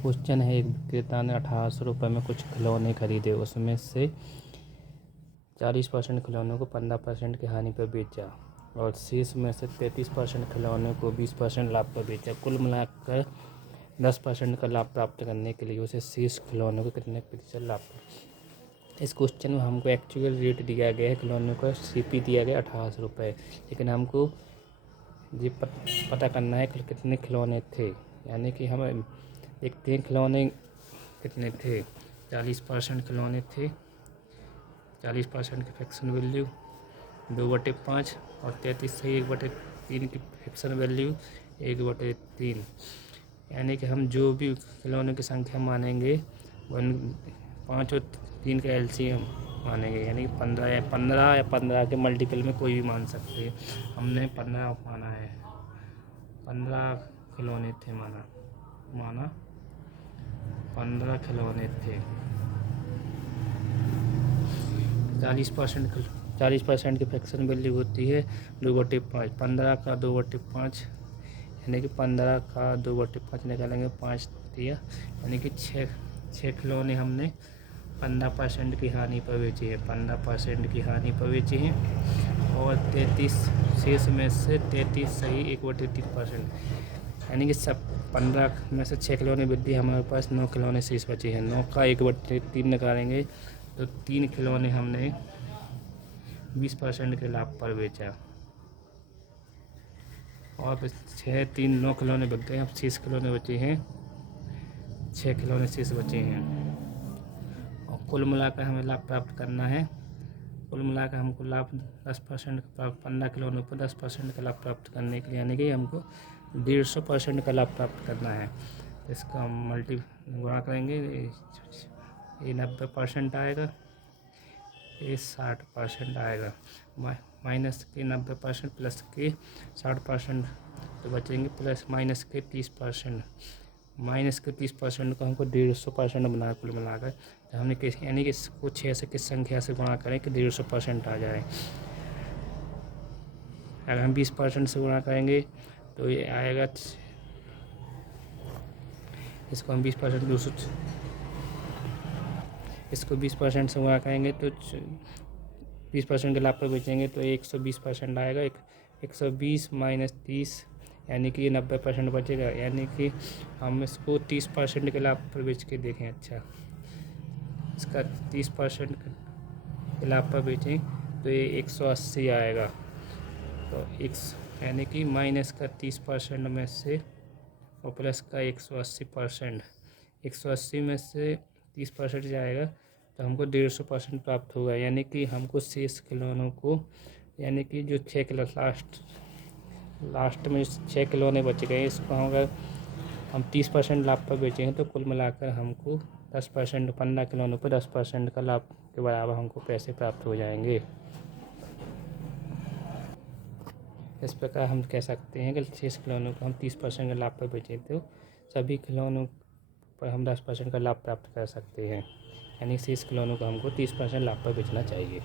Question है, एक विक्रेता ने 1800 में कुछ खिलौने खरीदे, उसमें से 40% खिलौनों को 15% की हानि पर बेचा और शेष में से 33% खिलौनों को 20% लाभ पर बेचा। कुल मिलाकर 10% का लाभ प्राप्त करने के लिए उसे शेष खिलौनों को कितने प्रतिशत लाभ पर। इस क्वेश्चन में हमको एक्चुअल रेट दिया गया है, खिलौनों का CP दिया गया 1800, लेकिन हमको ये पता करना है कि कितने खिलौने थे। यानी कि हम देखते हैं खिलौने कितने थे। 40% खिलौने थे, 40% की फ्रैक्शन वैल्यू 2/5 और 33 सही 1/3 की फ्रैक्शन वैल्यू 1/3। यानी कि हम जो भी खिलौनों की संख्या मानेंगे 5 और 3 का LCM मानेंगे, यानी कि 15 या 15 के मल्टीपल में कोई भी मान सकते हैं। हमने 15 माना है, 15 खिलौने थे माना 15 खिलौने थे। 40% की फ्रैक्शन वैल्यू होती है 2/5। 15 का 2/5 यानी कि 15 का 2/5 निकालेंगे 5 दिया, यानी कि 6 खिलौने हमने 15% की हानि पर बेचे हैं, 15% की हानि पर बेचे हैं। और 33 शेष में से 33 सही 1/3%, यानी कि सब 15 में से 6 खिलौने वृद्धि, हमारे पास 9 खिलौने शेष बचे हैं। 9 का 1/3 निकालेंगे तो 3 खिलौने हमने 20% के लाभ पर बेचा और 6 3 9 खिलौने बच गए। अब 6 खिलौने बचे हैं, 6 खिलौने शेष बचे हैं और कुल मिलाकर हमें लाभ प्राप्त करना है। कुल मिलाकर हमको लाभ 10% का 15 खिलौनों पर 10% का लाभ प्राप्त करने के लिए, यानी कि हमको 150% का लाभ प्राप्त करना है। इसका मल्टी गुणा करेंगे, ये 90% आएगा, ये 60% आएगा। माइनस के 90% प्लस के 60% तो बचेंगे, प्लस माइनस के 30%। माइनस के 30% को हमको 150% बना कुल मिलाकर। तो हमने यानी कि इसको 6 से किस संख्या से गुणा करें कि 150% आ जाए। अगर हम 20% से गुणा करेंगे तो ये आएगा, इसको हम 20% इसको 20% से गुणा करेंगे तो 20% के लाभ पर बेचेंगे तो 120% आएगा। 120 माइनस 30 यानी कि 90% बचेगा, यानी कि हम इसको 30% के लाभ पर बेच के देखें। अच्छा, इसका 30% के लाभ पर बेचें तो ये 180 आएगा। तो यानी कि माइनस का 30% में से और प्लस का 180%, 180 में से 30% जाएगा तो हमको 150% प्राप्त होगा। यानी कि हमको शेष खिलौनों को, यानी कि जो 6 किलो लास्ट में 6 खिलौने बच गए, इसको अगर हम 30% लाभ पर बेचे हैं तो कुल मिलाकर हमको 10%, 15 खिलौनों पर 10% का लाभ के बराबर हमको पैसे प्राप्त हो जाएंगे। इस प्रकार हम कह सकते हैं कि शेष खिलौनों को हम 30% के लाभ पर बेचें तो सभी खिलौनों पर हम 10% का लाभ प्राप्त कर सकते हैं। यानी शेष खिलौनों को हमको 30% लाभ पर बेचना चाहिए।